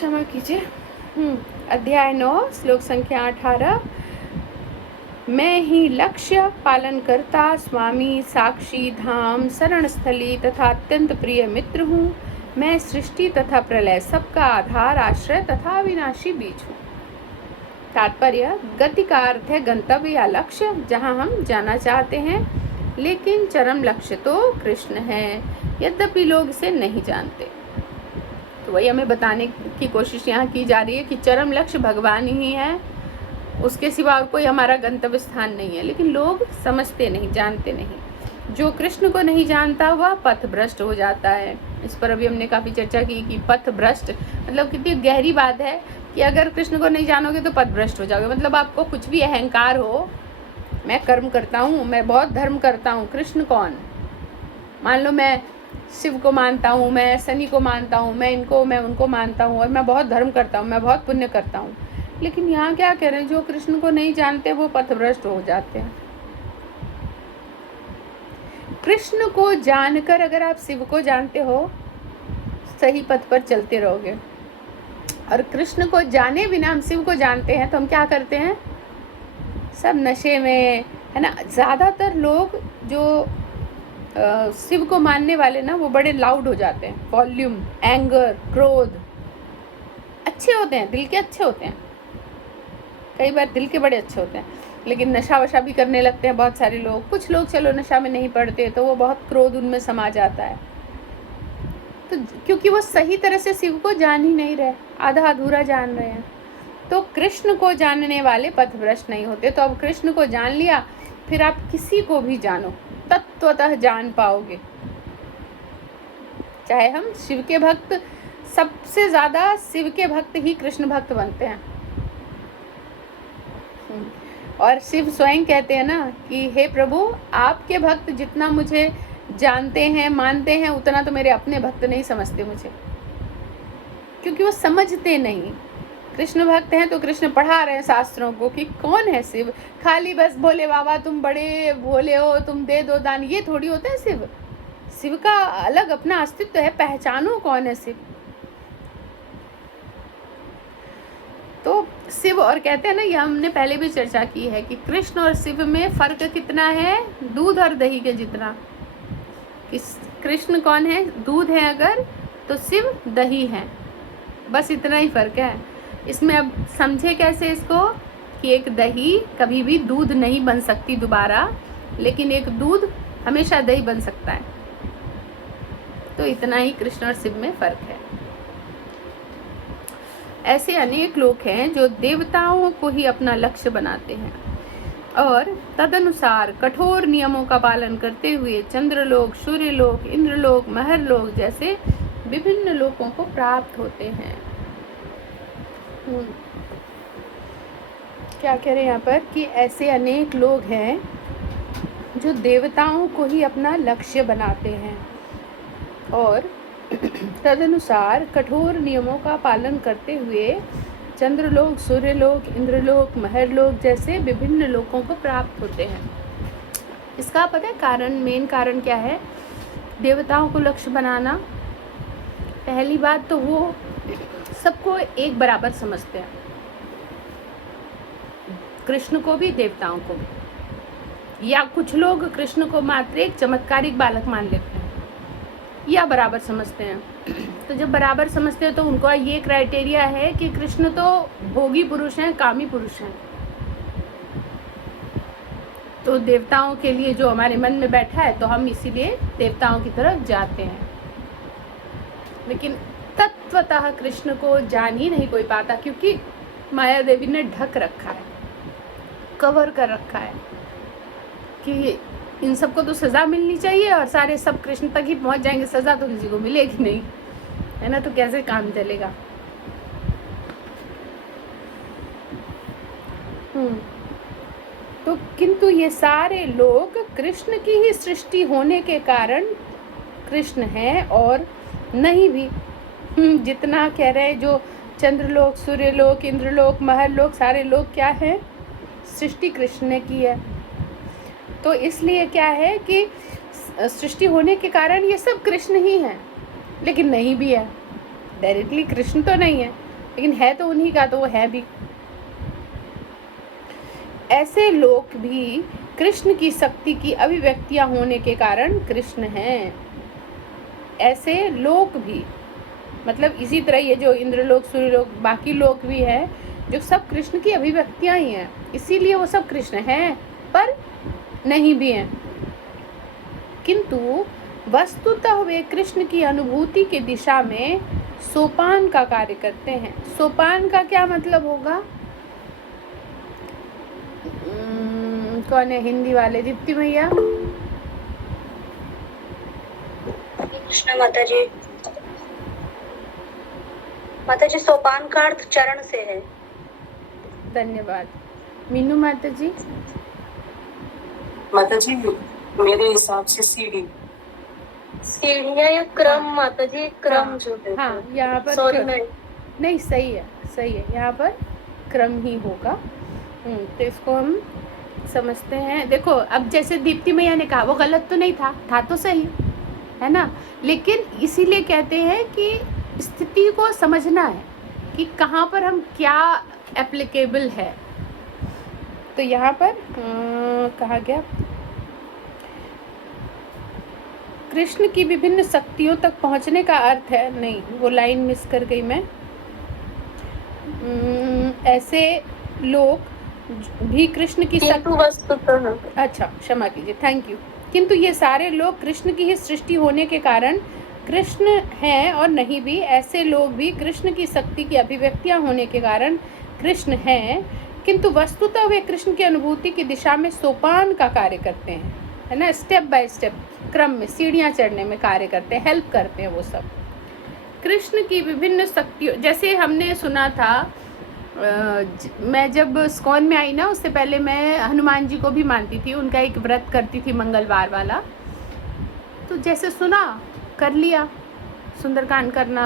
क्षमा कीजिए। अध्याय 9 श्लोक संख्या 18। मैं ही लक्ष्य पालन करता, स्वामी, साक्षी, धाम, शरण स्थली तथा अत्यंत प्रिय मित्र हूँ। मैं सृष्टि तथा प्रलय सबका आधार, आश्रय तथा अविनाशी बीज हूँ। तात्पर्य: गति का अर्थ है गंतव्य या लक्ष्य, जहाँ हम जाना चाहते हैं, लेकिन चरम लक्ष्य तो कृष्ण है, यद्यपि लोग इसे नहीं जानते। तो वही हमें बताने की कोशिश यहाँ की जा रही है कि चरम लक्ष्य भगवान ही है, उसके सिवा और कोई हमारा गंतव्य स्थान नहीं है, लेकिन लोग समझते नहीं, जानते नहीं। जो कृष्ण को नहीं जानता वह पथ भ्रष्ट हो जाता है। इस पर अभी हमने काफ़ी चर्चा की कि पथ भ्रष्ट मतलब कितनी गहरी बात है कि अगर कृष्ण को नहीं जानोगे तो पथ भ्रष्ट हो जाओगे। मतलब आपको कुछ भी अहंकार हो, मैं कर्म करता हूँ, मैं बहुत धर्म करता हूँ, कृष्ण कौन? मान लो मैं शिव को मानता हूँ, मैं शनि को मानता हूँ, मैं उनको मानता हूँ और मैं बहुत धर्म करता हूँ, मैं बहुत पुण्य करता हूँ, लेकिन यहाँ क्या कह रहे हैं, जो कृष्ण को नहीं जानते वो पथभ्रष्ट हो जाते हैं। कृष्ण को जानकर अगर आप शिव को जानते हो, सही पथ पर चलते रहोगे। और कृष्ण को जाने बिना हम शिव को जानते हैं तो हम क्या करते हैं? सब नशे में, है ना। ज़्यादातर लोग जो शिव को मानने वाले ना, वो बड़े लाउड हो जाते हैं। वॉल्यूम, एंगर, क्रोध, अच्छे होते हैं, दिल के अच्छे होते हैं, कई बार दिल के बड़े अच्छे होते हैं, लेकिन नशा वशा भी करने लगते हैं बहुत सारे लोग। कुछ लोग चलो नशा में नहीं पड़ते तो वो बहुत क्रोध उनमें समा जाता है, तो क्योंकि वो सही तरह से शिव को जान ही नहीं रहे, आधा अधूरा जान रहे हैं। तो कृष्ण को जानने वाले पथभ्रष्ट नहीं होते। तो अब कृष्ण को जान लिया, फिर आप किसी को भी जानो, तत्वतः जान पाओगे। चाहे हम शिव के भक्त, सबसे ज़्यादा शिव के भक्त ही कृष्ण भक्त बनते हैं। और शिव स्वयं कहते हैं ना कि हे प्रभु, आपके भक्त जितना मुझे जानते हैं, मानते हैं, उतना तो मेरे अपने भक्त नहीं समझते मुझे, क्योंकि वो समझते नहीं। कृष्ण भक्त हैं तो कृष्ण पढ़ा रहे हैं शास्त्रों को कि कौन है शिव। खाली बस भोले बाबा तुम बड़े भोले हो, तुम दे दो दान, ये थोड़ी होता है शिव। शिव का अलग अपना अस्तित्व है, पहचानो कौन है शिव। तो शिव, और कहते हैं ना, ये हमने पहले भी चर्चा की है कि कृष्ण और शिव में फर्क कितना है, दूध और दही के जितना। कृष्ण कौन है? दूध है अगर, तो शिव दही है, बस इतना ही फर्क है। इसमें अब समझे कैसे इसको कि एक दही कभी भी दूध नहीं बन सकती दोबारा, लेकिन एक दूध हमेशा दही बन सकता है। तो इतना ही कृष्ण और शिव में फर्क है। ऐसे अनेक लोग हैं जो देवताओं को ही अपना लक्ष्य बनाते हैं और तदनुसार कठोर नियमों का पालन करते हुए चंद्रलोक, सूर्यलोक, इंद्रलोक, महरलोक जैसे विभिन्न लोकों को प्राप्त होते हैं। क्या कह रहे हैं यहाँ पर कि ऐसे अनेक लोग हैं जो देवताओं को ही अपना लक्ष्य बनाते हैं और तदनुसार कठोर नियमों का पालन करते हुए चंद्रलोक, सूर्यलोक, इंद्रलोक, महरलोक जैसे विभिन्न लोकों को प्राप्त होते हैं। इसका पता है कारण, मेन कारण क्या है देवताओं को लक्ष्य बनाना? पहली बात तो वो सबको एक बराबर समझते हैं, कृष्ण को भी, देवताओं को भी। या कुछ लोग कृष्ण को मात्र एक चमत्कारिक बालक मान लेते हैं या बराबर समझते हैं। तो जब बराबर समझते हैं तो उनका ये क्राइटेरिया है कि कृष्ण तो भोगी पुरुष हैं, कामी पुरुष हैं, तो देवताओं के लिए जो हमारे मन में बैठा है तो हम इसीलिए देवताओं की तरफ जाते हैं। लेकिन तत्वतः कृष्ण को जान ही नहीं कोई पाता, क्योंकि माया देवी ने ढक रखा है, कवर कर रखा है कि इन सबको तो सज़ा मिलनी चाहिए और सारे सब कृष्ण तक ही पहुंच जाएंगे, सज़ा तो किसी को मिलेगी नहीं, है ना। तो कैसे काम चलेगा? तो किंतु ये सारे लोग कृष्ण की ही सृष्टि होने के कारण कृष्ण हैं और नहीं भी। जितना कह रहे हैं, जो चंद्रलोक, सूर्यलोक, इंद्रलोक, महरलोक, सारे लोग क्या है? सृष्टि कृष्ण ने की है। तो इसलिए क्या है कि सृष्टि होने के कारण ये सब कृष्ण ही हैं, लेकिन नहीं भी है, डायरेक्टली कृष्ण तो नहीं है। लेकिन है तो उन्हीं का, तो वो है भी। ऐसे लोग भी कृष्ण की शक्ति की अभिव्यक्तियां होने के कारण कृष्ण हैं। ऐसे लोग भी, मतलब इसी तरह ये जो इंद्रलोक, सूर्यलोक, बाकी लोग भी हैं, जो सब कृष्ण की अभिव्यक्तियां ही हैं, इसीलिए वो सब कृष्ण हैं, पर नहीं भी हैं। किंतु वस्तुतः वे कृष्ण की अनुभूति की दिशा में सोपान का कार्य करते हैं। सोपान का क्या मतलब होगा? कौन है हिंदी वाले? दीप्ति भैया। कृष्ण माता जी। माता जी, सोपान का अर्थ चरण से है। धन्यवाद। मीनू माता जी। माता जी, मेरे हिसाब से सीढ़ियाँ या क्रम। हाँ। माता जी, क्रम हाँ, जो है। हाँ, यहाँ पर सॉरी नहीं, सही है, सही है, यहाँ पर क्रम ही होगा। तो इसको हम समझते हैं। देखो, अब जैसे दीप्ति मैया ने कहा, वो गलत तो नहीं था तो सही, है ना? लेकिन इसीलिए कहते हैं कि स्थिति को समझना है कि कहाँ पर हम क्या एप्लीकेबल है। तो यहाँ पर कहा गया, कृष्ण की विभिन्न शक्तियों तक पहुँचने का अर्थ है, नहीं, वो लाइन मिस कर गई मैं। ऐसे लोग भी कृष्ण की अच्छा, क्षमा कीजिए, थैंक यू। किंतु ये सारे लोग कृष्ण की ही सृष्टि होने के कारण कृष्ण हैं और नहीं भी। ऐसे लोग भी कृष्ण की शक्ति की अभिव्यक्तियां होने के कारण कृष्ण हैं, किंतु वस्तुतः वे कृष्ण की अनुभूति की दिशा में सोपान का कार्य करते हैं, है ना? स्टेप बाय स्टेप, क्रम में, सीढ़ियाँ चढ़ने में कार्य करते हैं, हेल्प करते हैं वो सब। कृष्ण की विभिन्न शक्तियों, जैसे हमने सुना था, मैं जब स्कॉन में आई ना, उससे पहले मैं हनुमान जी को भी मानती थी, उनका एक व्रत करती थी मंगलवार वाला। तो जैसे सुना, कर लिया सुंदरकांड करना,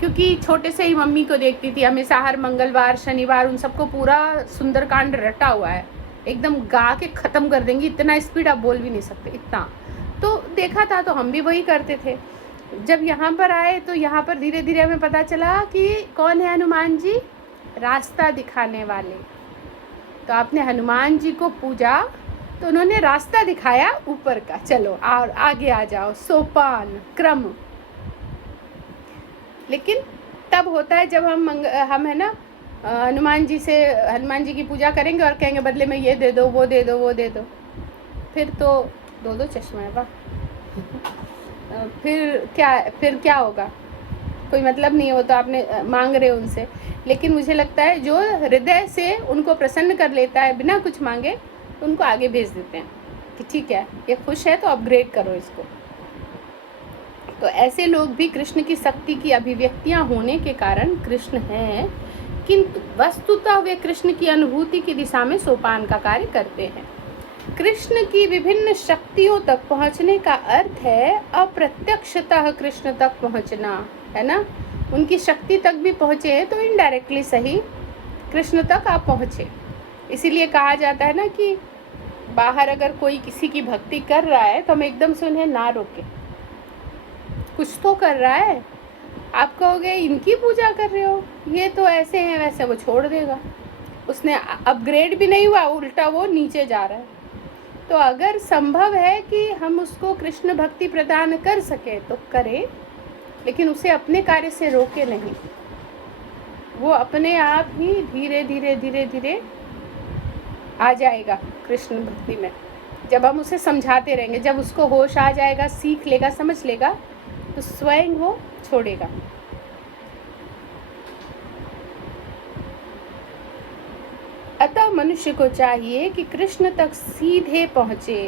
क्योंकि छोटे से ही मम्मी को देखती थी हमेशा, हर मंगलवार शनिवार उन सबको पूरा सुंदरकांड रटा हुआ है, एकदम गा के ख़त्म कर देंगी, इतना स्पीड आप बोल भी नहीं सकते, इतना। तो देखा था, तो हम भी वही करते थे। जब यहाँ पर आए तो यहाँ पर धीरे धीरे हमें पता चला कि कौन है हनुमान जी, रास्ता दिखाने वाले। तो आपने हनुमान जी को पूजा, तो उन्होंने रास्ता दिखाया ऊपर का, चलो और आगे आ जाओ, सोपान, क्रम। लेकिन तब होता है जब हम है ना, हनुमान जी की पूजा करेंगे और कहेंगे बदले में ये दे दो, वो दे दो, वो दे दो, फिर तो दो चश्मा है, वाह। फिर क्या होगा? कोई मतलब नहीं हो, तो आपने मांग रहे हो उनसे। लेकिन मुझे लगता है जो हृदय से उनको प्रसन्न कर लेता है बिना कुछ मांगे, तो उनको आगे भेज देते हैं कि ठीक है, ये खुश है तो अपग्रेड करो इसको। तो ऐसे लोग भी कृष्ण की शक्ति की अभिव्यक्तियां होने के कारण कृष्ण हैं, किंतु वस्तुतः वे कृष्ण की अनुभूति की दिशा में सोपान का कार्य करते हैं। कृष्ण की विभिन्न शक्तियों तक पहुंचने का अर्थ है अप्रत्यक्षतः कृष्ण तक पहुंचना, है ना? उनकी शक्ति तक भी पहुंचे तो इनडायरेक्टली सही कृष्ण तक आप पहुंचे। इसीलिए कहा जाता है ना कि बाहर अगर कोई किसी की भक्ति कर रहा है तो हम एकदम से उन्हें ना रोके, कुछ तो कर रहा है। आप कहोगे इनकी पूजा कर रहे हो, ये तो ऐसे हैं वैसे, वो छोड़ देगा, उसने अपग्रेड भी नहीं हुआ, उल्टा वो नीचे जा रहा है। तो अगर संभव है कि हम उसको कृष्ण भक्ति प्रदान कर सके तो करें, लेकिन उसे अपने कार्य से रोके नहीं। वो अपने आप ही धीरे धीरे धीरे धीरे आ जाएगा कृष्ण भक्ति में, जब हम उसे समझाते रहेंगे। जब उसको होश आ जाएगा, सीख लेगा, समझ लेगा, तो स्वयं वो छोड़ेगा। अतः मनुष्य को चाहिए कि कृष्ण तक सीधे पहुँचे।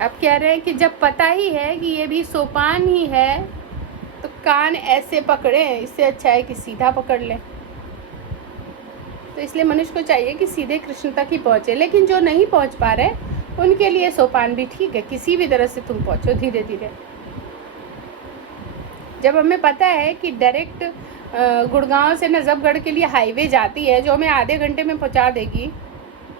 अब कह रहे हैं कि जब पता ही है कि ये भी सोपान ही है, तो कान ऐसे पकड़े, इससे अच्छा है कि सीधा पकड़ लें। तो इसलिए मनुष्य को चाहिए कि सीधे कृष्ण तक ही पहुँचे। लेकिन जो नहीं पहुँच पा रहे, उनके लिए सोपान भी ठीक है, किसी भी तरह से तुम पहुँचो धीरे धीरे। जब हमें पता है कि डायरेक्ट गुड़गांव से नजफगढ़ के लिए हाईवे जाती है जो हमें आधे घंटे में पहुंचा देगी,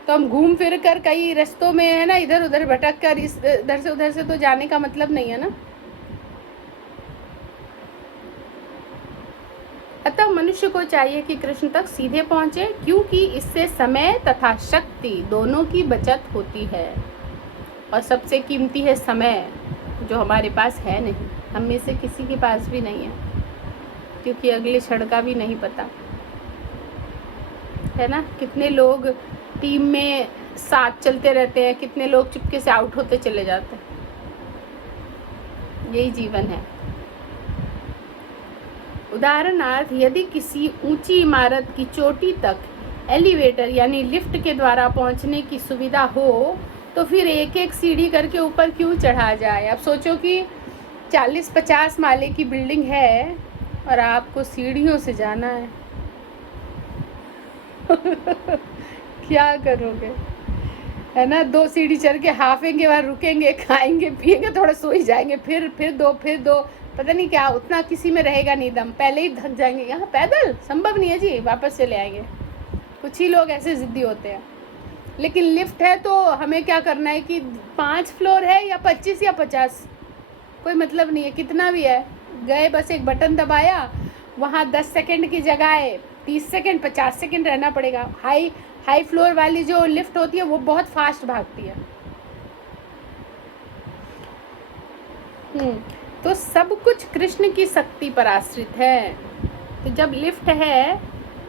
तो हम घूम फिर कर कई रास्तों में, है ना, इधर उधर भटक कर इधर से उधर से तो जाने का मतलब नहीं है ना। अतः मनुष्य को चाहिए कि कृष्ण तक सीधे पहुंचे, क्योंकि इससे समय तथा शक्ति दोनों की बचत होती है। और सबसे कीमती है समय, जो हमारे पास है नहीं, हम में से किसी के पास भी नहीं है, क्योंकि अगले क्षण का भी नहीं पता है ना। कितने लोग टीम में साथ चलते रहते हैं, कितने लोग चुपके से आउट होते चले जाते हैं। यही जीवन है। उदाहरणार्थ, यदि किसी ऊंची इमारत की चोटी तक एलिवेटर यानी लिफ्ट के द्वारा पहुंचने की सुविधा हो, तो फिर एक एक सीढ़ी करके ऊपर क्यों चढ़ा जाए। अब सोचो कि 40-50 माले की बिल्डिंग है और आपको सीढ़ियों से जाना है। क्या करोगे, है ना। 2 सीढ़ी चढ़ के हाफेंगे, वहाँ रुकेंगे, खाएंगे पिएंगे, थोड़ा सो ही जाएंगे, फिर दो, पता नहीं क्या, उतना किसी में रहेगा नहीं दम, पहले ही थक जाएंगे। यहाँ पैदल संभव नहीं है जी, वापस चले आएंगे। कुछ ही लोग ऐसे जिद्दी होते हैं। लेकिन लिफ्ट है तो हमें क्या करना है कि 5 फ्लोर है या 25 या 50, कोई मतलब नहीं है, कितना भी है, गए बस एक बटन दबाया, वहाँ 10 सेकंड की जगह 30 सेकंड 50 सेकंड रहना पड़ेगा। हाई फ्लोर वाली जो लिफ्ट होती है वो बहुत फास्ट भागती है। तो सब कुछ कृष्ण की शक्ति पर आश्रित है। तो जब लिफ्ट है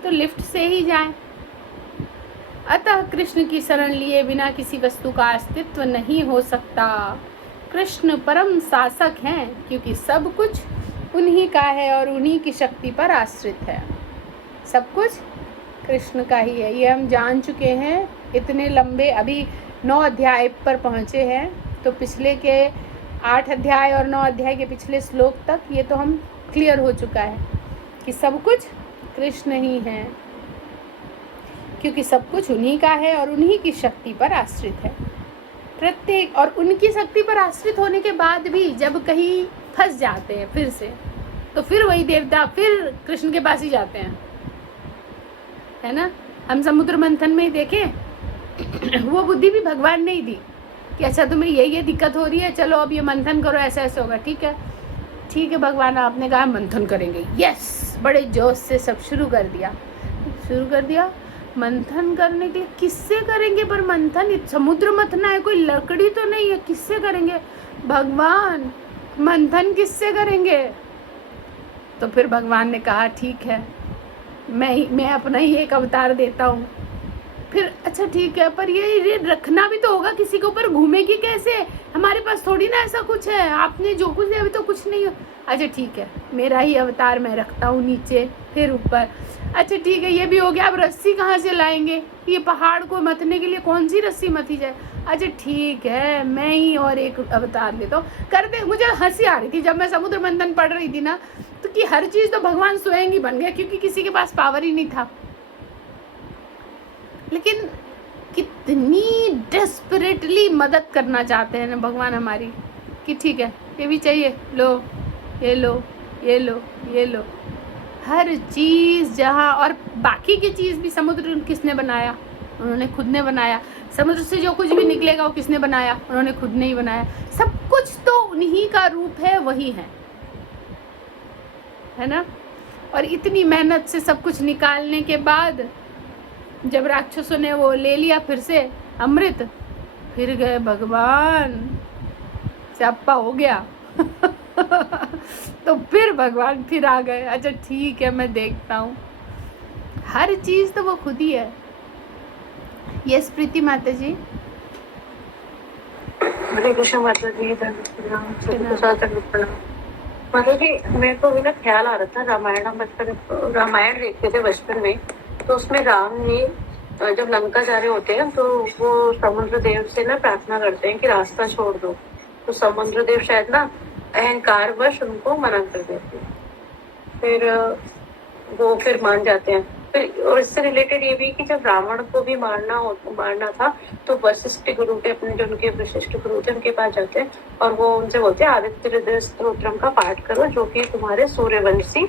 तो लिफ्ट से ही जाएं। अतः कृष्ण की शरण लिए बिना किसी वस्तु का अस्तित्व नहीं हो सकता। कृष्ण परम शासक हैं, क्योंकि सब कुछ उन्हीं का है और उन्हीं की शक्ति पर आश्रित है। सब कुछ कृष्ण का ही है, ये हम जान चुके हैं। इतने लंबे, अभी 9 अध्याय पर पहुँचे हैं, तो पिछले के 8 अध्याय और 9 अध्याय के पिछले श्लोक तक ये तो हम क्लियर हो चुका है कि सब कुछ कृष्ण ही है, क्योंकि सब कुछ उन्हीं का है और उन्हीं की शक्ति पर आश्रित है। प्रत्येक, और उनकी शक्ति पर आश्रित होने के बाद भी जब कहीं फंस जाते हैं फिर से, तो फिर वही देवता फिर कृष्ण के पास ही जाते हैं, है ना। हम समुद्र मंथन में ही देखें, वो बुद्धि भी भगवान ने ही दी कि अच्छा तुम्हें ये दिक्कत हो रही है, चलो अब ये मंथन करो, ऐसा ऐसे होगा। ठीक है भगवान, आपने कहा मंथन करेंगे, यस, बड़े जोश से सब शुरू कर दिया मंथन करने के लिए। किससे करेंगे पर मंथन, समुद्र मथना है, कोई लकड़ी तो नहीं है, किससे करेंगे भगवान, मंथन किससे करेंगे। तो फिर भगवान ने कहा ठीक है, मैं अपना ही एक अवतार देता हूँ। फिर अच्छा ठीक है, पर ये रखना भी तो होगा, किसी के ऊपर घूमेगी कैसे, हमारे पास थोड़ी ना ऐसा कुछ है, आपने जो कुछ दिया अभी तो कुछ नहीं हो। अच्छा ठीक है, मेरा ही अवतार मैं रखता हूँ नीचे फिर ऊपर। अच्छा ठीक है, ये भी हो गया। अब रस्सी कहाँ से लाएंगे, ये पहाड़ को मथने के लिए कौन सी रस्सी मथी जाए। अच्छा ठीक है, मैं ही और एक अवतार लेता हूँ। करते मुझे हंसी आ रही थी जब मैं समुद्र मंथन पढ़ रही थी ना, तो कि हर चीज़ तो भगवान स्वयं ही बन गया, क्योंकि किसी के पास पावर ही नहीं था। लेकिन कितनी डेस्परेटली मदद करना चाहते हैं ना भगवान हमारी, कि ठीक है ये भी चाहिए, लो ये लो ये लो ये लो, हर चीज़ जहाँ। और बाकी की चीज़ भी, समुद्र किसने बनाया, उन्होंने खुद ने बनाया। समुद्र से जो कुछ भी निकलेगा वो किसने बनाया, उन्होंने खुद ने ही बनाया। सब कुछ तो उन्हीं का रूप है, वही है ना। और इतनी मेहनत से सब कुछ निकालने के बाद जब राक्षसों ने वो ले लिया फिर से अमृत, फिर गए भगवान, स्याप्पा हो गया। तो फिर भगवान फिर आ गए, अच्छा ठीक है मैं देखता हूँ। हर चीज तो वो खुद ही है। यस प्रीति माता जी। हरे कृष्ण माता जी, मतलब कि मेरे को भी ना ख्याल आ रहा था, रामायण देखते थे बचपन में, तो उसमें राम ने जब लंका जा रहे होते हैं तो वो समुद्र देव से ना प्रार्थना करते हैं कि रास्ता छोड़ दो, तो समुद्र देव शायद ना अहंकार वश उनको मना कर देते हैं, फिर वो फिर मान जाते हैं। फिर और इससे रिलेटेड ये भी कि जब रावण को भी मारना था तो वशिष्ठ गुरु के, अपने जो उनके विशिष्ट गुरु थे उनके पास जाते हैं और वो उनसे बोलते हैं आदित्य हृदय स्तोत्रम का पाठ करो, जो कि तुम्हारे सूर्यवंशी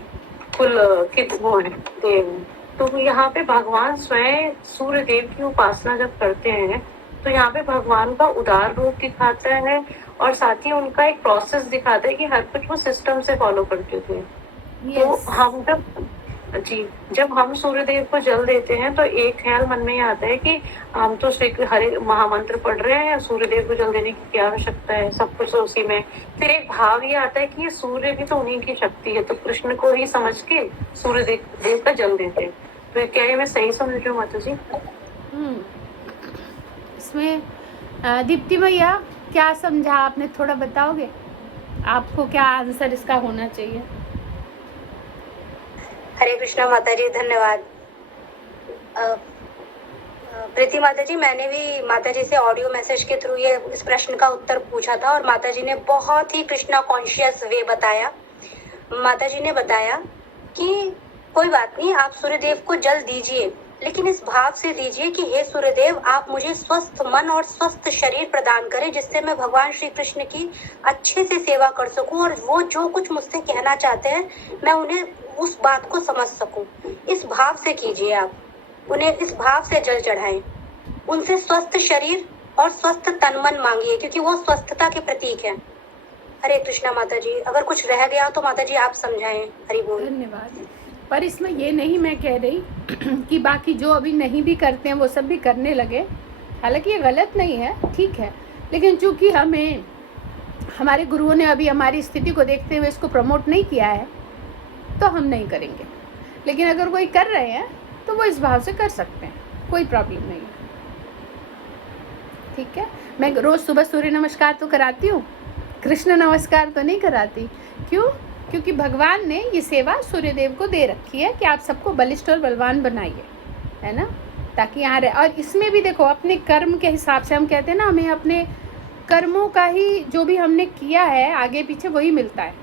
कुल के वो है देव। तो यहाँ पे भगवान स्वयं सूर्य देव की उपासना जब करते हैं तो यहाँ पे भगवान का उदार रूप दिखाता है और साथ ही उनका एक प्रोसेस दिखाता है कि हर कुछ वो सिस्टम से फॉलो करते थे। तो हम जब जी, जब हम सूर्यदेव को जल देते हैं तो एक ख्याल मन में ये आता है कि हम तो श्री हरे महामंत्र पढ़ रहे हैं, सूर्यदेव को जल देने की क्या आवश्यकता है, सब कुछ तो उसी में। फिर एक भाव ये आता है कि ये सूर्य भी तो उन्हीं की शक्ति है, तो कृष्ण को ही समझ के सूर्यदेव का जल देते हैं। तो क्या ये मैं सही समझ रही हूँ माता जी? इसमें दीप्ति भैया क्या समझा आपने, थोड़ा बताओगे? आपको क्या आंसर इसका होना चाहिए? हरे कृष्णा माता जी, धन्यवाद। प्रीति माता जी, मैंने भी माता जी से ऑडियो मैसेज के थ्रू ये इस प्रश्न का उत्तर पूछा था और माता जी ने बहुत ही कृष्णा कॉन्शियस वे बताया। माता जी ने बताया कि कोई बात नहीं, आप सूर्यदेव को जल दीजिए, लेकिन इस भाव से दीजिए कि हे सूर्यदेव, आप मुझे स्वस्थ मन और स्वस्थ शरीर प्रदान करें, जिससे मैं भगवान श्री कृष्ण की अच्छे से सेवा कर सकूं और वो जो कुछ मुझसे कहना चाहते हैं मैं उन्हें उस बात को समझ सकूं। इस भाव से कीजिए, आप उन्हें इस भाव से जल चढ़ाएं, उनसे स्वस्थ शरीर और स्वस्थ तन मन मांगिए, क्योंकि वो स्वस्थता के प्रतीक है। हरे कृष्णा माता जी, अगर कुछ रह गया तो माता जी आप समझाएं। हरि बोल। धन्यवाद। पर इसमें ये नहीं मैं कह रही कि बाकी जो अभी नहीं भी करते हैं वो सब भी करने लगे, हालांकि ये गलत नहीं है, ठीक है, लेकिन चूंकि हमें हमारे गुरुओं ने अभी हमारी स्थिति को देखते हुए इसको प्रमोट नहीं किया है तो हम नहीं करेंगे। लेकिन अगर कोई कर रहे हैं तो वो इस भाव से कर सकते हैं, कोई प्रॉब्लम नहीं है, ठीक है। मैं रोज़ सुबह सूर्य नमस्कार तो कराती हूँ, कृष्ण नमस्कार तो नहीं कराती। क्यों? क्योंकि भगवान ने ये सेवा सूर्यदेव को दे रखी है कि आप सबको बलिष्ठ और बलवान बनाइए, है ना, ताकि यहाँ रहे। और इसमें भी देखो, अपने कर्म के हिसाब से हम कहते हैं ना, हमें अपने कर्मों का ही जो भी हमने किया है आगे पीछे वही मिलता है,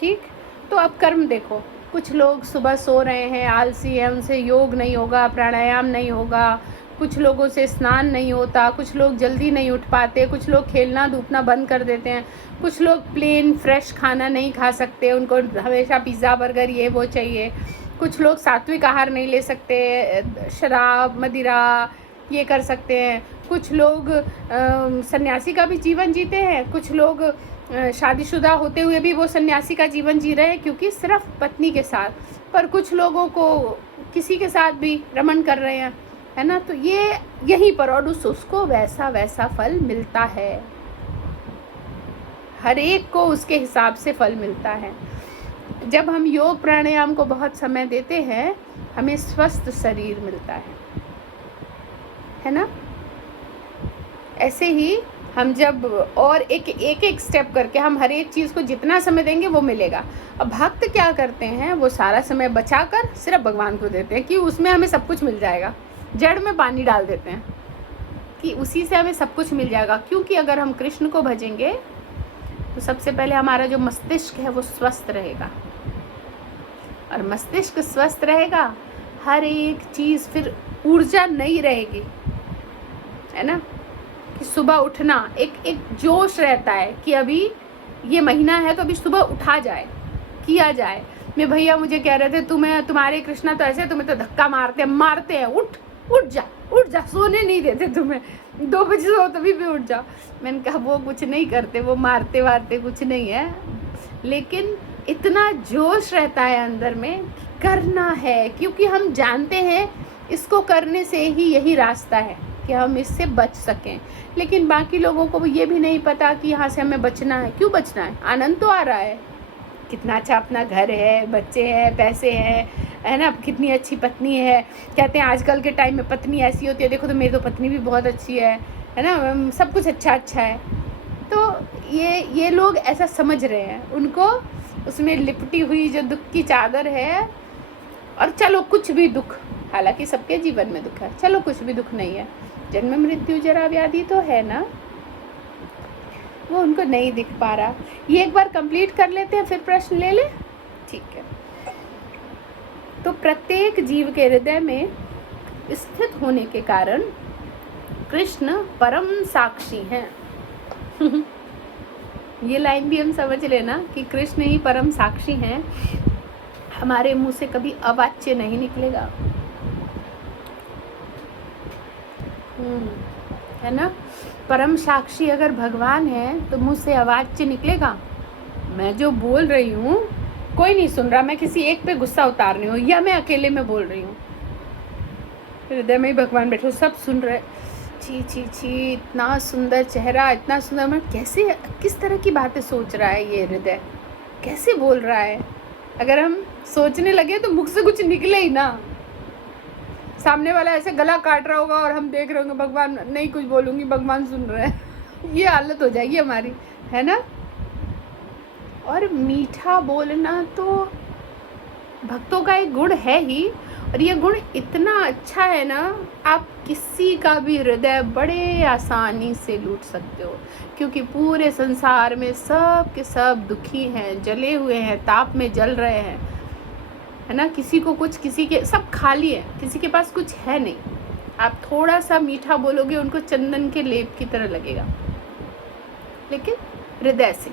ठीक। तो अब कर्म देखो, कुछ लोग सुबह सो रहे हैं, आलसी है, उनसे योग नहीं होगा, प्राणायाम नहीं होगा, कुछ लोगों से स्नान नहीं होता, कुछ लोग जल्दी नहीं उठ पाते, कुछ लोग खेलना धूपना बंद कर देते हैं, कुछ लोग प्लेन फ्रेश खाना नहीं खा सकते, उनको हमेशा पिज़्ज़ा बर्गर ये वो चाहिए, कुछ लोग सात्विक आहार नहीं ले सकते, शराब मदिरा ये कर सकते हैं, कुछ लोग सन्यासी का भी जीवन जीते हैं, कुछ लोग शादीशुदा होते हुए भी वो सन्यासी का जीवन जी रहे हैं क्योंकि सिर्फ पत्नी के साथ, पर कुछ लोगों को किसी के साथ भी रमण कर रहे हैं, है ना। तो ये यहीं पर और उसको वैसा वैसा फल मिलता है, हर एक को उसके हिसाब से फल मिलता है। जब हम योग प्राणायाम को बहुत समय देते हैं हमें स्वस्थ शरीर मिलता है ना। ऐसे ही हम जब और एक स्टेप करके हम हर एक चीज़ को जितना समय देंगे वो मिलेगा। अब भक्त क्या करते हैं, वो सारा समय बचाकर सिर्फ भगवान को देते हैं कि उसमें हमें सब कुछ मिल जाएगा, जड़ में पानी डाल देते हैं कि उसी से हमें सब कुछ मिल जाएगा। क्योंकि अगर हम कृष्ण को भजेंगे तो सबसे पहले हमारा जो मस्तिष्क है वो स्वस्थ रहेगा, और मस्तिष्क स्वस्थ रहेगा, हर एक चीज़, फिर ऊर्जा नई रहेगी, है ना। कि सुबह उठना एक जोश रहता है कि अभी ये महीना है तो अभी सुबह उठा जाए, किया जाए। मैं भैया मुझे कह रहे थे तुम्हारे कृष्णा तो ऐसे तुम्हें तो धक्का मारते हैं, उठ जा, सोने नहीं देते तुम्हें, 2 बजे सो तभी भी उठ जाओ। मैंने कहा वो कुछ नहीं करते, वो मारते वारते कुछ नहीं है, लेकिन इतना जोश रहता है अंदर में, करना है, क्योंकि हम जानते हैं इसको करने से ही यही रास्ता है कि हम इससे बच सकें। लेकिन बाकी लोगों को ये भी नहीं पता कि यहाँ से हमें बचना है। क्यों बचना है? आनंद तो आ रहा है, कितना अच्छा अपना घर है, बच्चे हैं, पैसे हैं, है ना, कितनी अच्छी पत्नी है। कहते हैं आजकल के टाइम में पत्नी ऐसी होती है, देखो तो मेरी तो पत्नी भी बहुत अच्छी है ना, सब कुछ अच्छा है। तो ये लोग ऐसा समझ रहे हैं, उनको उसमें लिपटी हुई जो दुख की चादर है, और चलो कुछ भी दुख, हालांकि सबके जीवन में दुख है, चलो कुछ भी दुख नहीं है, जन्म मृत्यु जरा व्याधि तो है ना, वो उनको नहीं दिख पा रहा। ये एक बार कंप्लीट कर लेते हैं, फिर प्रश्न ले ले, ठीक है। तो प्रत्येक जीव के हृदय में स्थित होने के कारण कृष्ण परम साक्षी हैं। ये लाइन भी हम समझ लेना कि कृष्ण ही परम साक्षी हैं। हमारे मुंह से कभी अवाच्य नहीं निकलेगा, है ना। परम साक्षी अगर भगवान है तो मुझसे अवाच्य निकलेगा। मैं जो बोल रही हूँ कोई नहीं सुन रहा, मैं किसी एक पे गुस्सा उतार रही हूँ या मैं अकेले में बोल रही हूँ, हृदय में ही भगवान बैठे, सब सुन रहे। छी छी छी, इतना सुंदर चेहरा, इतना सुंदर, मैं कैसे, किस तरह की बातें सोच रहा है ये हृदय, कैसे बोल रहा है। अगर हम सोचने लगे तो मुख से कुछ निकले ही ना। सामने वाला ऐसे गला काट रहा होगा और हम देख रहे होंगे, भगवान नहीं कुछ बोलूँगी, भगवान सुन रहे हैं। ये हालत हो जाएगी हमारी, है ना। और मीठा बोलना तो भक्तों का एक गुण है ही, और ये गुण इतना अच्छा है ना, आप किसी का भी हृदय बड़े आसानी से लूट सकते हो, क्योंकि पूरे संसार में सब के सब दुखी हैं, जले हुए हैं, ताप में जल रहे हैं, है ना। किसी को कुछ, किसी के सब खाली है, किसी के पास कुछ है नहीं। आप थोड़ा सा मीठा बोलोगे, उनको चंदन के लेप की तरह लगेगा, लेकिन हृदय से।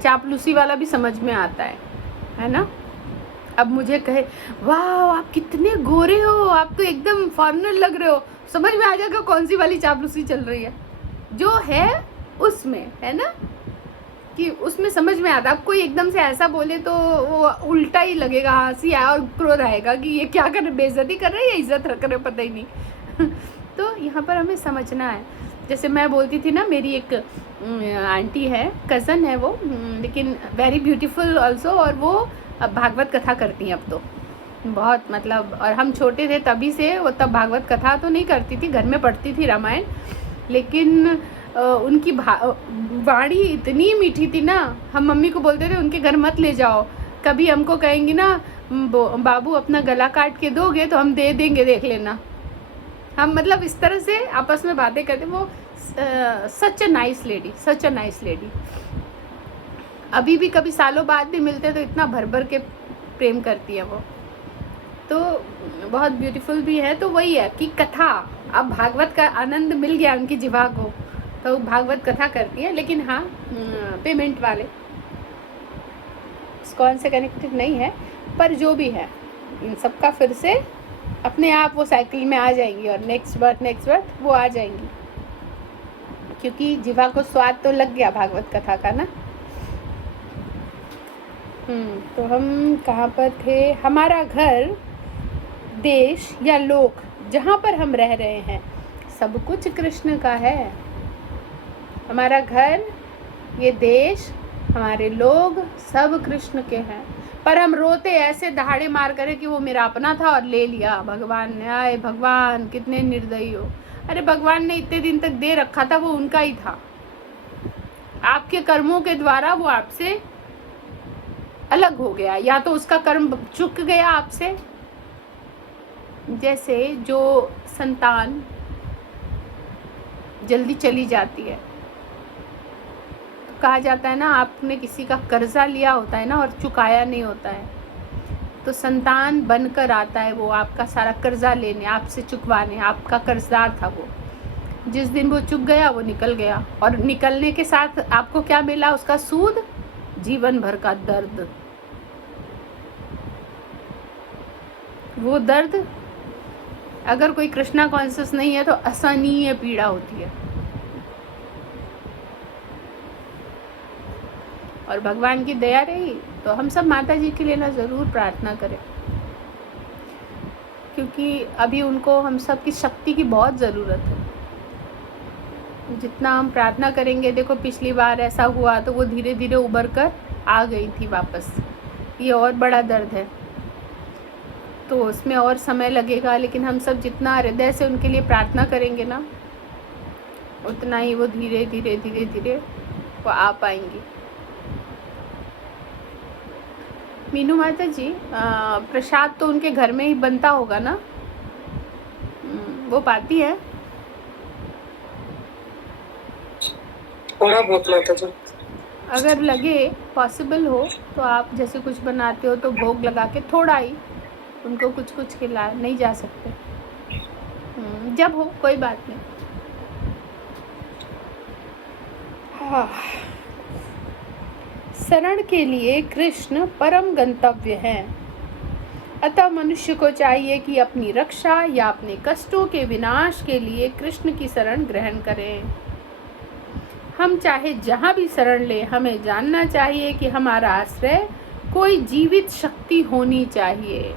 चापलूसी वाला भी समझ में आता है ना। अब मुझे कहे वाह आप कितने गोरे हो, आप तो एकदम फॉरेनर लग रहे हो, समझ में आ जाएगा कौन सी वाली चापलूसी चल रही है, जो है उसमें, है ना, कि उसमें समझ में आता। अब कोई एकदम से ऐसा बोले तो वो उल्टा ही लगेगा, हंसी आया और क्रोध आएगा कि ये क्या कर रहे, बेइज्जती कर रहे हैं या इज्जत रख रहे हैं, पता ही नहीं। तो यहाँ पर हमें समझना है। जैसे मैं बोलती थी ना, मेरी एक आंटी है, कज़न है वो, लेकिन वेरी ब्यूटीफुल ऑल्सो, और वो अब भागवत कथा करती हैं अब तो बहुत, मतलब, और हम छोटे थे तभी से वो, तब भागवत कथा तो नहीं करती थी, घर में पढ़ती थी रामायण, लेकिन उनकी वाणी इतनी मीठी थी ना, हम मम्मी को बोलते थे उनके घर मत ले जाओ, कभी हमको कहेंगी ना बाबू अपना गला काट के दोगे तो हम दे देंगे, देख लेना। हम मतलब इस तरह से आपस में बातें करते। वो such a nice lady, such a nice lady. अभी भी कभी सालों बाद भी मिलते तो इतना भर भर के प्रेम करती है वो, तो बहुत ब्यूटीफुल भी है। तो वही है कि कथा, अब भागवत का आनंद मिल गया उनकी जिह्वा को, तो भागवत कथा करती है, लेकिन हाँ पेमेंट वाले इस्कॉन से कनेक्टेड नहीं है, पर जो भी है इन सबका फिर से अपने आप वो साइकिल में आ जाएंगी, और नेक्स्ट बर्थ वो आ जाएंगी, क्योंकि जिह्वा को स्वाद तो लग गया भागवत कथा का ना। तो हम कहाँ पर थे। हमारा घर, देश या लोक जहाँ पर हम रह रहे हैं, सब कुछ कृष्ण का है। हमारा घर, ये देश, हमारे लोग सब कृष्ण के हैं, पर हम रोते ऐसे दहाड़े मार करे कि वो मेरा अपना था और ले लिया भगवान ने। आए भगवान कितने निर्दयी हो। अरे भगवान ने इतने दिन तक दे रखा था, वो उनका ही था। आपके कर्मों के द्वारा वो आपसे अलग हो गया, या तो उसका कर्म चुक गया आपसे। जैसे जो संतान जल्दी चली जाती है, कहा जाता है ना, आपने किसी का कर्जा लिया होता है ना और चुकाया नहीं होता है, तो संतान बनकर आता है वो आपका सारा कर्जा लेने, आपसे चुकवाने। आपका कर्जदार था वो, जिस दिन वो चुक गया वो निकल गया, और निकलने के साथ आपको क्या मिला? उसका सूद, जीवन भर का दर्द। वो दर्द, अगर कोई कृष्णा कॉन्शियस नहीं है तो असहनीय पीड़ा होती है। और भगवान की दया रही तो हम सब माता जी के लिए ना ज़रूर प्रार्थना करें, क्योंकि अभी उनको हम सब की शक्ति की बहुत ज़रूरत है। जितना हम प्रार्थना करेंगे, देखो पिछली बार ऐसा हुआ तो वो धीरे धीरे उभर कर आ गई थी वापस। ये और बड़ा दर्द है, तो उसमें और समय लगेगा, लेकिन हम सब जितना हृदय से उनके लिए प्रार्थना करेंगे ना, उतना ही वो धीरे धीरे धीरे धीरे वो आ पाएंगी। मीनू माता जी, प्रसाद तो उनके घर में ही बनता होगा ना, वो पाती है? थोड़ा बहुत माता जी। अगर लगे पॉसिबल हो तो आप जैसे कुछ बनाते हो तो भोग लगा के थोड़ा ही उनको कुछ कुछ खिला, नहीं जा सकते, जब हो कोई बात नहीं। हाँ, शरण के लिए कृष्ण परम गंतव्य है, अतः मनुष्य को चाहिए कि अपनी रक्षा या अपने कष्टों के विनाश के लिए कृष्ण की शरण ग्रहण करें। हम चाहे जहाँ भी शरण ले, हमें जानना चाहिए कि हमारा आश्रय कोई जीवित शक्ति होनी चाहिए।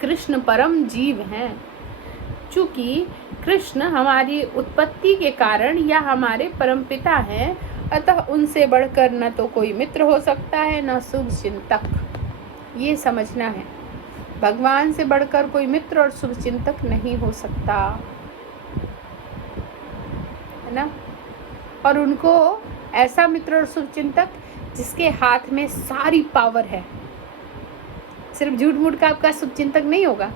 कृष्ण परम जीव हैं। चूँकि कृष्ण हमारी उत्पत्ति के कारण या हमारे परमपिता हैं, अतः उनसे बढ़कर न तो कोई मित्र हो सकता है न शुभचिंतक। ये समझना है, भगवान से बढ़कर कोई मित्र और शुभचिंतक नहीं हो सकता, है ना। और उनको ऐसा मित्र और शुभचिंतक जिसके हाथ में सारी पावर है। सिर्फ झूठ मूठ का आपका शुभचिंतक नहीं होगा,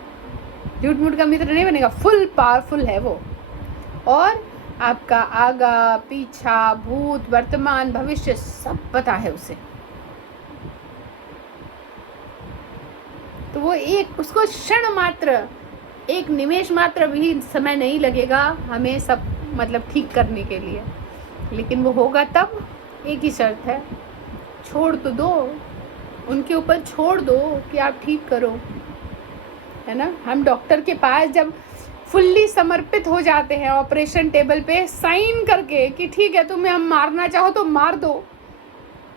झूठ मूठ का मित्र नहीं बनेगा, फुल पावरफुल है वो, और आपका आगा पीछा भूत वर्तमान भविष्य सब पता है उसे। तो वो एक, उसको क्षण मात्र, एक निमेष मात्र भी समय नहीं लगेगा हमें सब मतलब ठीक करने के लिए, लेकिन वो होगा तब। एक ही शर्त है, छोड़ तो दो, उनके ऊपर छोड़ दो कि आप ठीक करो, है ना। हम डॉक्टर के पास जब फुल्ली समर्पित हो जाते हैं ऑपरेशन टेबल पे साइन करके कि ठीक है तुम्हें हम मारना चाहो तो मार दो,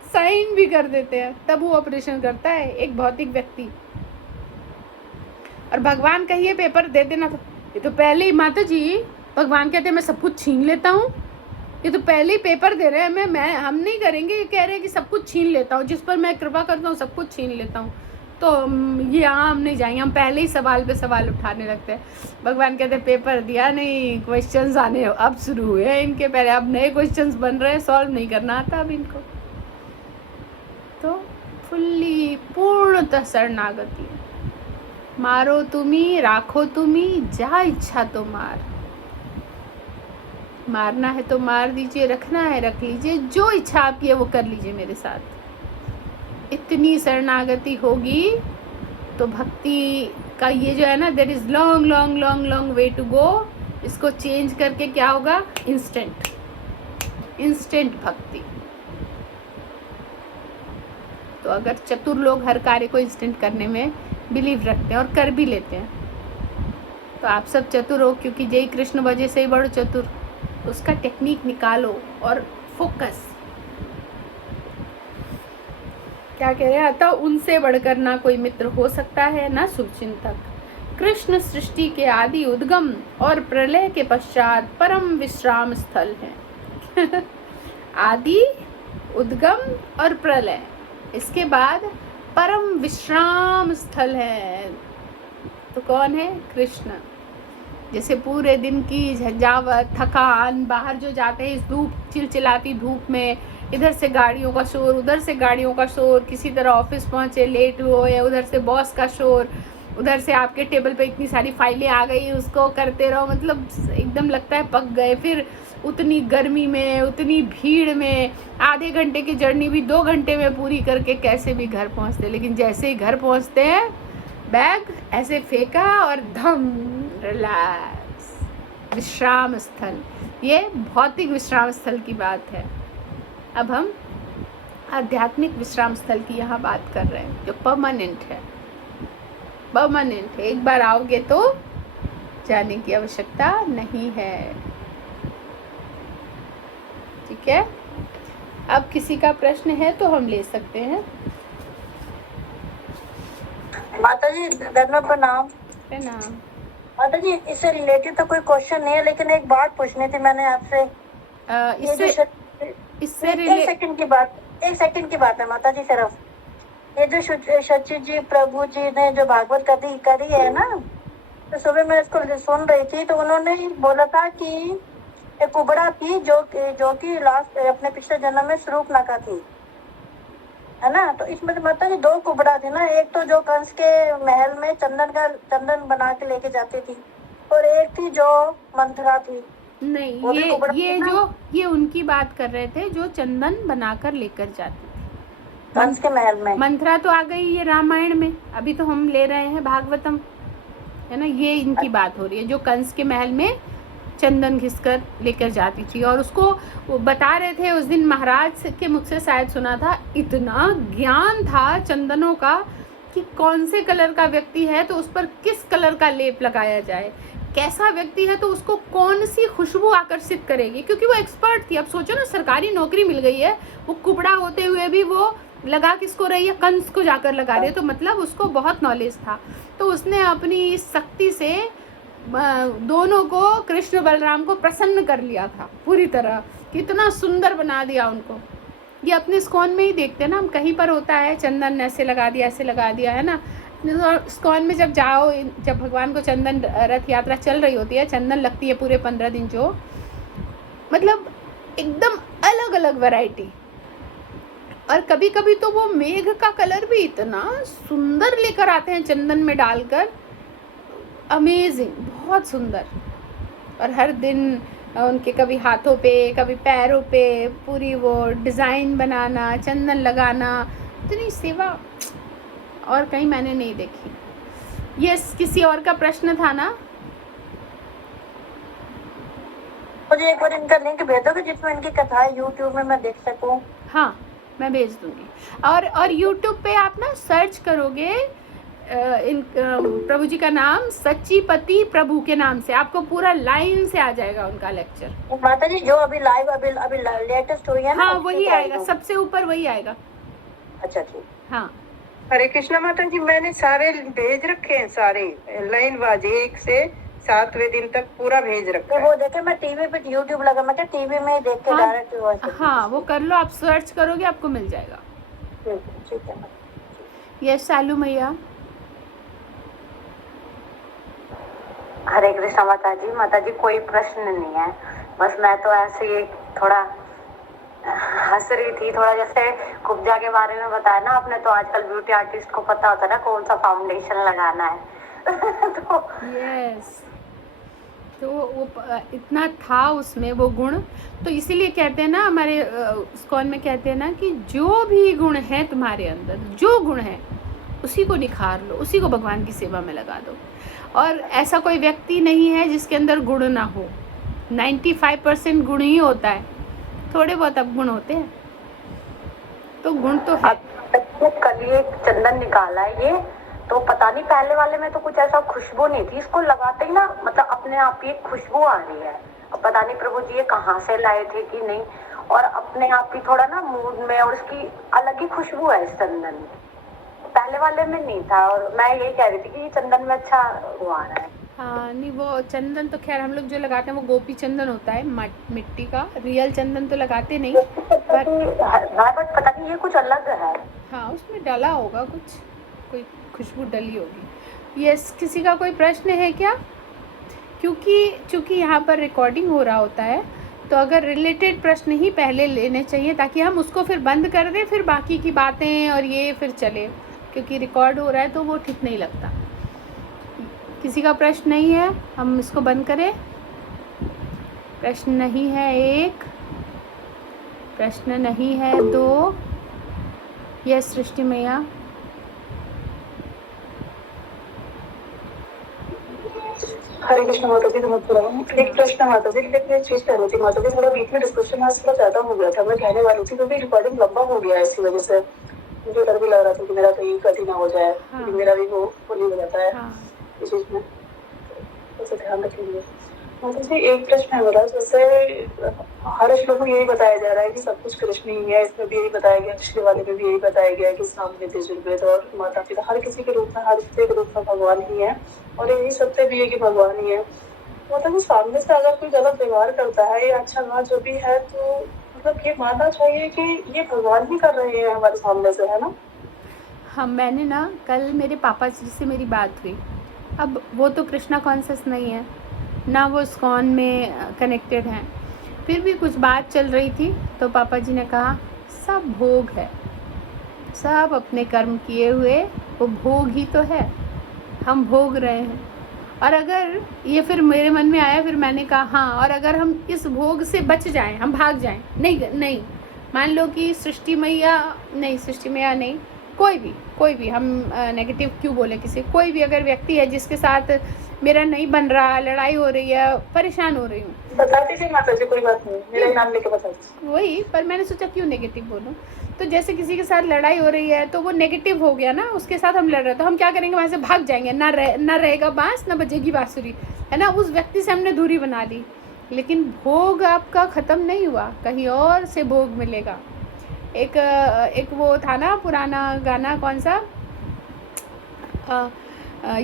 साइन भी कर देते हैं, तब वो ऑपरेशन करता है एक भौतिक व्यक्ति। और भगवान कहिए पेपर दे देना, तो ये तो पहले ही, माता जी भगवान कहते हैं मैं सब कुछ छीन लेता हूँ, ये तो पहले ही पेपर दे रहे हैं, मैं हम नहीं करेंगे, ये कह रहे हैं कि सब कुछ छीन लेता हूँ, जिस पर मैं कृपा करता हूँ सब कुछ छीन लेता हूँ। तो ये यहाँ हम नहीं जाएंगे, हम पहले ही सवाल पे सवाल उठाने लगते हैं। भगवान कहते हैं पेपर दिया नहीं, क्वेश्चंस आने अब शुरू हुए हैं इनके, पहले अब नए क्वेश्चंस बन रहे हैं, सॉल्व नहीं करना आता अब इनको। तो फुल्ली पूर्णतः शरणागति, मारो तुम्ही राखो तुम्ही, जा इच्छा तो मार, मारना है तो मार दीजिए, रखना है रख लीजिए, जो इच्छा आपकी है वो कर लीजिए मेरे साथ। इतनी शरणागति होगी तो भक्ति का ये जो है ना, there is long long long long way to go, इसको चेंज करके क्या होगा, इंस्टेंट, इंस्टेंट भक्ति। तो अगर चतुर लोग हर कार्य को इंस्टेंट करने में बिलीव रखते हैं और कर भी लेते हैं, तो आप सब चतुर हो, क्योंकि जय कृष्ण वजह से ही बड़ो चतुर। उसका टेक्निक निकालो और फोकस। क्या कह रहे हैं, अतः उनसे बढ़कर ना कोई मित्र हो सकता है ना शुभचिंतक। कृष्ण सृष्टि के आदि उद्गम और प्रलय के पश्चात परम विश्राम स्थल है। आदि उद्गम और प्रलय, इसके बाद परम विश्राम स्थल है। तो कौन है, कृष्ण। जैसे पूरे दिन की झंझावत थकान, बाहर जो जाते हैं इस धूप, चिलचिलाती धूप में, इधर से गाड़ियों का शोर, उधर से गाड़ियों का शोर, किसी तरह ऑफिस पहुंचे लेट हो, या उधर से बॉस का शोर, उधर से आपके टेबल पे इतनी सारी फाइलें आ गई, उसको करते रहो, मतलब एकदम लगता है पक गए। फिर उतनी गर्मी में, उतनी भीड़ में, आधे घंटे की जर्नी भी 2 घंटे में पूरी करके कैसे भी घर पहुंचते, लेकिन जैसे ही घर पहुंचते हैं बैग ऐसे फेंका और धम, रिलैक्स। विश्राम स्थल, ये भौतिक विश्राम स्थल की बात है। अब हम आध्यात्मिक विश्राम स्थल की यहाँ बात कर रहे हैं, जो परमानेंट है। परमानेंट है, एक बार आओगे तो जाने की आवश्यकता नहीं है। ठीक है, अब किसी का प्रश्न है तो हम ले सकते हैं। माता जी धन्यवाद, प्रणाम। प्रणाम। माता जी इससे रिलेटेड तो कोई क्वेश्चन नहीं है, लेकिन एक बात पूछनी थी मैंने आपसे। इससे एक सेकंड की बात है माता जी। सिर्फ ये जो सच्ची जी प्रभु जी ने जो भागवत करी है ना, तो सुबह मैं इसको सुन रही थी, तो उन्होंने बोला था कि एक कुबड़ा थी जो कि लास्ट अपने पिछले जन्म में स्वरूपनखा थी, है ना। तो इसमें मतलब कि 2 कुबड़ा थे ना, एक तो जो कंस के महल में चंदन बना के लेके जाती थी, और एक थी जो मंथरा थी। नहीं, ये उनकी बात कर रहे थे जो चंदन बनाकर लेकर जाती थी कंस के महल में। मंथरा तो आ गई ये रामायण में, अभी तो हम ले रहे हैं भागवतम, है ना। ये इनकी बात हो रही है जो कंस के महल में चंदन घिसकर लेकर जाती थी। और उसको वो बता रहे थे, उस दिन महाराज के मुख से शायद सुना था, इतना ज्ञान था चंदनों का कि कौन से कलर का व्यक्ति है तो उस पर किस कलर का लेप लगाया जाए, कैसा व्यक्ति है तो उसको कौन सी खुशबू आकर्षित करेगी, क्योंकि वो एक्सपर्ट थी। अब सोचो ना, सरकारी नौकरी मिल गई है, वो कुबड़ा होते हुए भी वो लगा किसको रही है, कंस को जाकर लगा रही है, तो मतलब उसको बहुत नॉलेज था। तो उसने अपनी शक्ति से दोनों को, कृष्ण बलराम को प्रसन्न कर लिया था पूरी तरह, कितना सुंदर बना दिया उनको। ये अपने स्कॉन में ही देखते हैं ना हम, कहीं पर होता है चंदन ऐसे लगा दिया, ऐसे लगा दिया, है ना। स्कॉन में जब जाओ, जब भगवान को चंदन, रथ यात्रा चल रही होती है, चंदन लगती है पूरे 15 दिन, जो मतलब एकदम अलग अलग वैरायटी। और कभी कभी तो वो मेघ का कलर भी इतना सुंदर लेकर आते हैं चंदन में डालकर, अमेजिंग, बहुत सुंदर। और हर दिन उनके कभी हाथों पे, कभी पैरों पे पूरी वो डिज़ाइन बनाना, चंदन लगाना, इतनी सेवा और कहीं मैंने नहीं देखी। ये किसी और का प्रश्न था ना? मुझे एक बार इनका लिंक भेज दोगे जिसमें इनकी कथाएं यूट्यूब में मैं देख सकूं? हाँ, मैं भेज दूंगी। और यूट्यूब पे आप ना सर्च करोगे इन प्रभु जी का नाम, सच्चीपति प्रभु के नाम से, आपको पूरा लाइन से आ जाएगा उनका लेक्चर। माता जी जो अभी लाइव अभी लेटेस्ट हुई है ना, हाँ वही आएगा, सबसे ऊपर वही आएगा। अच्छा ठीक। हाँ, हरे कृष्णा माता जी, मैंने सारे भेज रखे हैं, सारे लाइन बाज 1 से 7वें दिन तक पूरा भेज रखा है। वो देखे मैं टीवी पे, यूट्यूब लगा, मैं टीवी में ही देख के डायरेक्ट। हाँ वो कर लो, आप सर्च करोगे आपको मिल जाएगा। ठीक है। यस सालू मैया। हरे कृष्णा माता जी कोई प्रश्न नहीं है, बस मैं तो ऐसे ही थोड़ा हंस रही थी, थोड़ा जैसे कुब्जा के बारे में बताया ना आपने, तो आजकल ब्यूटी आर्टिस्ट को पता होता है ना कौन सा फाउंडेशन लगाना है। तो यस, तो वो इतना था उसमें वो गुण, तो इसीलिए कहते हैं ना हमारे स्कॉन में कहते हैं ना कि जो भी गुण है तुम्हारे अंदर, जो गुण है उसी को निखार लो, उसी को भगवान की सेवा में लगा दो। और ऐसा कोई व्यक्ति नहीं है जिसके अंदर गुण ना हो, 95% गुण ही होता है, थोड़े बहुत अब गुण होते हैं, तो गुण तो है। कल ये चंदन निकाला है ये, तो पता नहीं पहले वाले में तो कुछ ऐसा खुशबू नहीं थी, इसको लगाते ही ना मतलब अपने आप ही खुशबू आ रही है। अब पता नहीं प्रभु जी ये कहाँ से लाए थे कि नहीं, और अपने आप ही थोड़ा ना मूड में, और इसकी अलग ही खुशबू है इस चंदन में, पहले वाले में नहीं था। और मैं यही कह रही थी कि ये चंदन में अच्छा वो आ रहा है। हाँ नहीं, वो चंदन तो खैर हम लोग जो लगाते हैं वो गोपी चंदन होता है, मिट्टी का, रियल चंदन तो लगाते नहीं, बट पता नहीं ये कुछ अलग है। हाँ उसमें डला होगा कुछ, कोई खुशबू डली होगी। यस, किसी का कोई प्रश्न है क्या? क्योंकि यहाँ पर रिकॉर्डिंग हो रहा होता है, तो अगर रिलेटेड प्रश्न ही पहले लेने चाहिए ताकि हम उसको फिर बंद कर दें, फिर बाकी की बातें और ये फिर चले, क्योंकि रिकॉर्ड हो रहा है तो वो ठीक नहीं लगता। किसी का प्रश्न नहीं है, हम इसको बंद करें। प्रश्न नहीं है 1, प्रश्न नहीं है 2। यस सृष्टि मैया। हरे कृष्ण माता जी, एक प्रश्न माता जी, लेकिन एक चीज कहनी थी माता जी, थोड़ा बीच में डिस्कशन आज थोड़ा ज्यादा हो गया था, मैं कहने वाली थी क्योंकि रिकॉर्डिंग लंबा हो गया है, इसी वजह से मुझे डर भी लग रहा था कि मेरा कहीं कटी ना हो जाए। हाँ। मेरा भी वो नहीं हो जाता है। हाँ। इस चीज में तो ध्यान रखेंगे माता जी। एक प्रश्न है मेरा, जैसे हर श्लोक में यही बताया जा रहा है कि सब कुछ कृष्ण ही है, इसमें भी यही बताया गया, पिछले वाले में भी यही बताया गया कि सामने तेजुर्वेद और माता पिता हर किसी के रूप में, हर किसी के रूप में भगवान ही है, और यही सत्य भी है कि भगवान ही है। मतलब सामने से अगर कोई गलत व्यवहार करता है या अच्छा ना जो भी है, तो मतलब ये मानना चाहिए कि ये भगवान ही कर रहे हैं हमारे सामने से, है ना? हाँ, मैंने ना कल मेरे पापा जी से मेरी बात हुई, अब वो तो कृष्णा कॉन्शियस नहीं है ना, वो इस्कॉन में कनेक्टेड हैं, फिर भी कुछ बात चल रही थी, तो पापा जी ने कहा सब भोग है, सब अपने कर्म किए हुए वो भोग ही तो है, हम भोग रहे हैं। और अगर ये फिर मेरे मन में आया, फिर मैंने कहा हाँ, और अगर हम इस भोग से बच जाएं, हम भाग जाएं, नहीं मान लो कि सृष्टि मैया नहीं, कोई भी हम नेगेटिव क्यों बोले किसी, कोई भी अगर व्यक्ति है जिसके साथ मेरा नहीं बन रहा, लड़ाई हो रही है, परेशान हो रही हूँ, बता दीजिए माता जी, कोई बात नहीं, मेरा नाम लेके बता दीजिए। वही, पर मैंने सोचा क्यों नेगेटिव बोलूँ, तो जैसे किसी के साथ लड़ाई हो रही है तो वो नेगेटिव हो गया ना, उसके साथ हम लड़ रहे हैं, तो हम क्या करेंगे, वहाँ से भाग जाएंगे, ना रहेगा बांस ना बजेगी बांसुरी, है ना। उस व्यक्ति से हमने दूरी बना ली, लेकिन भोग आपका ख़त्म नहीं हुआ, कहीं और से भोग मिलेगा। एक वो था ना पुराना गाना, कौन सा,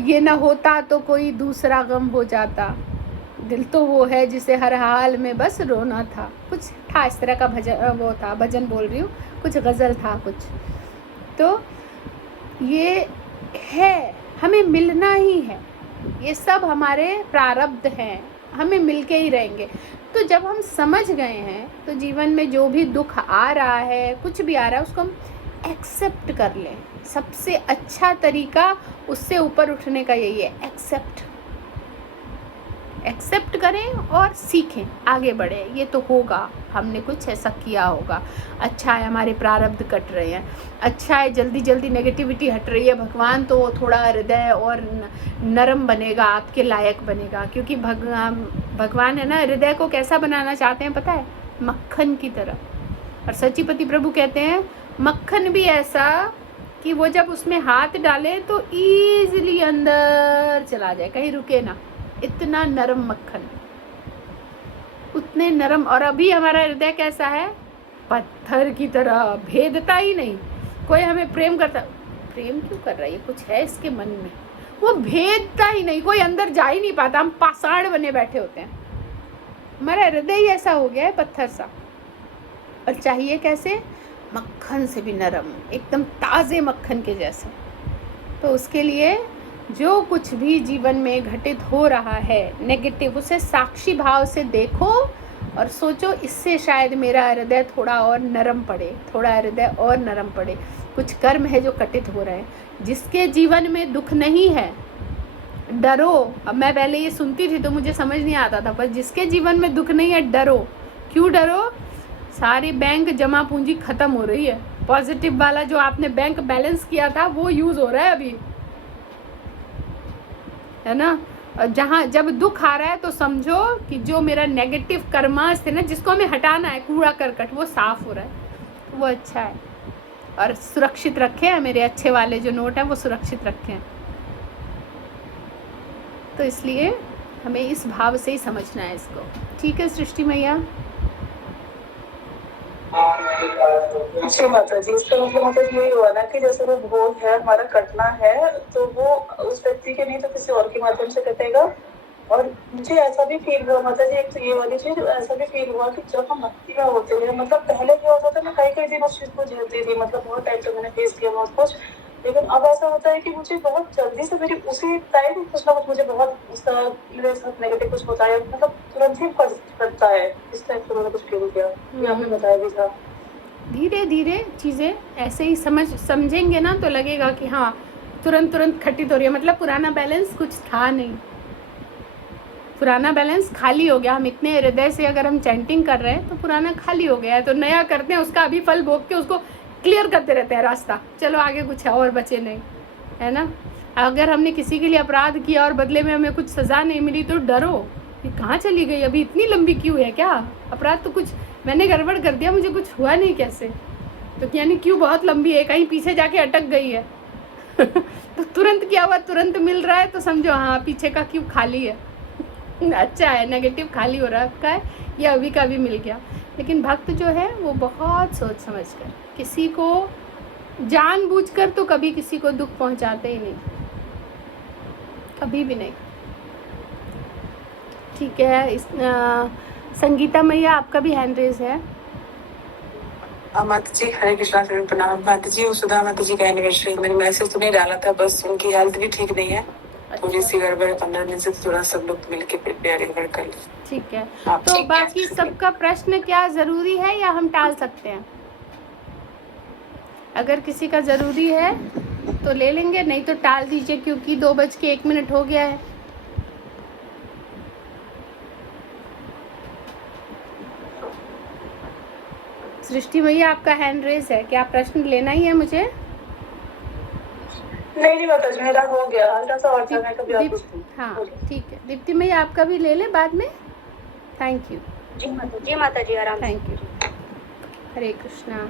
ये ना होता तो कोई दूसरा गम हो जाता, दिल तो वो है जिसे हर हाल में बस रोना था, कुछ था इस तरह का भजन, वो था, भजन बोल रही हूँ, कुछ गज़ल था कुछ। तो ये है, हमें मिलना ही है, ये सब हमारे प्रारब्ध हैं, हमें मिलके ही रहेंगे। तो जब हम समझ गए हैं तो जीवन में जो भी दुख आ रहा है, कुछ भी आ रहा है, उसको हम एक्सेप्ट कर लें। सबसे अच्छा तरीका उससे ऊपर उठने का यही है, एक्सेप्ट करें और सीखें, आगे बढ़े। ये तो होगा, हमने कुछ ऐसा किया होगा, अच्छा है हमारे प्रारब्ध कट रहे हैं, अच्छा है जल्दी जल्दी नेगेटिविटी हट रही है, भगवान तो थोड़ा हृदय और नरम बनेगा, आपके लायक बनेगा, क्योंकि भगवान है ना, हृदय को कैसा बनाना चाहते हैं पता है, मक्खन की तरह। और सच्चिपति प्रभु कहते हैं मक्खन भी ऐसा कि वो जब उसमें हाथ डाले तो ईजिली अंदर चला जाए, कहीं रुके ना, इतना नरम मक्खन, उतने नरम। और अभी हमारा हृदय कैसा है, पत्थर की तरह, भेदता ही नहीं। कोई हमें प्रेम करता, प्रेम क्यों कर रहा है, कुछ है इसके मन में, वो भेदता ही नहीं, कोई अंदर जा ही नहीं पाता, हम पाषाण बने बैठे होते हैं। हमारा हृदय ही ऐसा हो गया है, पत्थर सा। और चाहिए कैसे, मक्खन से भी नरम, एकदम ताज़े मक्खन के जैसे। तो उसके लिए जो कुछ भी जीवन में घटित हो रहा है नेगेटिव, उसे साक्षी भाव से देखो और सोचो, इससे शायद मेरा हृदय थोड़ा और नरम पड़े, थोड़ा हृदय और नरम पड़े। कुछ कर्म है जो घटित हो रहे हैं। जिसके जीवन में दुख नहीं है, डरो। अब मैं पहले ये सुनती थी तो मुझे समझ नहीं आता था, पर जिसके जीवन में दुख नहीं है, डरो। क्यों डरो, सारी बैंक जमा पूंजी खत्म हो रही है, पॉजिटिव वाला जो आपने बैंक बैलेंस किया था वो यूज़ हो रहा है अभी, है ना। जहाँ जब दुख आ रहा है तो समझो कि जो मेरा नेगेटिव कर्मास थे ना, जिसको हमें हटाना है, कूड़ा करकट, वो साफ हो रहा है, वो अच्छा है। और सुरक्षित रखे हैं मेरे अच्छे वाले जो नोट हैं, वो सुरक्षित रखे हैं। तो इसलिए हमें इस भाव से ही समझना है इसको। ठीक है सृष्टि मैया। जी माता जी, इसका मतलब यही हुआ ना कि जैसे वो भोग है हमारा कटना है, तो वो उस व्यक्ति के नहीं तो किसी और के माध्यम से कटेगा। और मुझे ऐसा भी फील हुआ माता जी, एक तो ये वाली चीज ऐसा भी फील हुआ कि जब हम भक्ति में होते हैं, मतलब पहले क्या होता था, मैं कई दिन उस चीज को झेलती थी, मतलब बहुत टाइम से मैंने फेस किया बहुत कुछ, लेकिन अब ऐसा होता है कि मुझे बहुत जल्दी से मेरी उसी टाइम कुछ ना कुछ मुझे बहुत उसका मेरे साथ नेगेटिव कुछ होता है, मतलब तुरंत ही करता है। इस टाइप से मैंने कुछ फील किया, ये आपने बताया भी था। धीरे धीरे चीज़ें ऐसे ही समझेंगे ना तो लगेगा कि हाँ तुरंत घटित हो रही है, मतलब पुराना बैलेंस कुछ था नहीं, पुराना बैलेंस खाली हो गया। हम इतने हृदय से अगर हम चैंटिंग कर रहे हैं तो पुराना खाली हो गया है, तो नया करते हैं, उसका अभी फल भोग के उसको क्लियर करते रहते हैं रास्ता, चलो आगे कुछ है और बचे नहीं, है ना। अगर हमने किसी के लिए अपराध किया और बदले में हमें कुछ सज़ा नहीं मिली तो डरो कि कहाँ चली गई, अभी इतनी लंबी क्यों है, क्या अपराध, तो कुछ मैंने गड़बड़ कर दिया, मुझे कुछ हुआ नहीं कैसे, तो यानी क्यों बहुत लंबी है, कहीं पीछे जाके अटक गई है तो तुरंत क्या हुआ, तुरंत मिल रहा है तो समझो हाँ पीछे का क्यों खाली है अच्छा है, नेगेटिव खाली हो रखा है, ये अभी का भी मिल गया। लेकिन भक्त जो है वो बहुत सोच समझ कर, किसी को जानबूझकर तो कभी किसी को दुख पहुंचाते ही नहीं, कभी भी नहीं। ठीक है, संगीता मैया आपका भी हैंड रेज है। माता जी हरे कृष्णा, प्रणाम माता जी। सुधा माता जी का एनिवर्सरी, मैंने मैसेज तो नहीं डाला था, बस उनकी हेल्थ भी ठीक नहीं है, थोड़ी सी गड़बड़, 15 दिन से थोड़ा सब लोग मिलके प्रिपेयर कर ले। ठीक है, तो बाकी सबका प्रश्न क्या जरूरी है या हम टाल सकते हैं? अगर किसी का जरूरी है तो ले लेंगे, नहीं तो टाल दीजिए, क्योंकि 2:01 हो गया है। सृष्टि भैया आपका हैंड रेज है, क्या प्रश्न लेना ही है मुझे? नहीं माता जी, मेरा हो गया, हल्का सा और था, मैं कभी और पूछती हूँ। हाँ ठीक है, दीप्ति मैया आपका भी ले ले बाद में। Thank you. जी माता जी, आराम से। Thank you. हरे कृष्णा।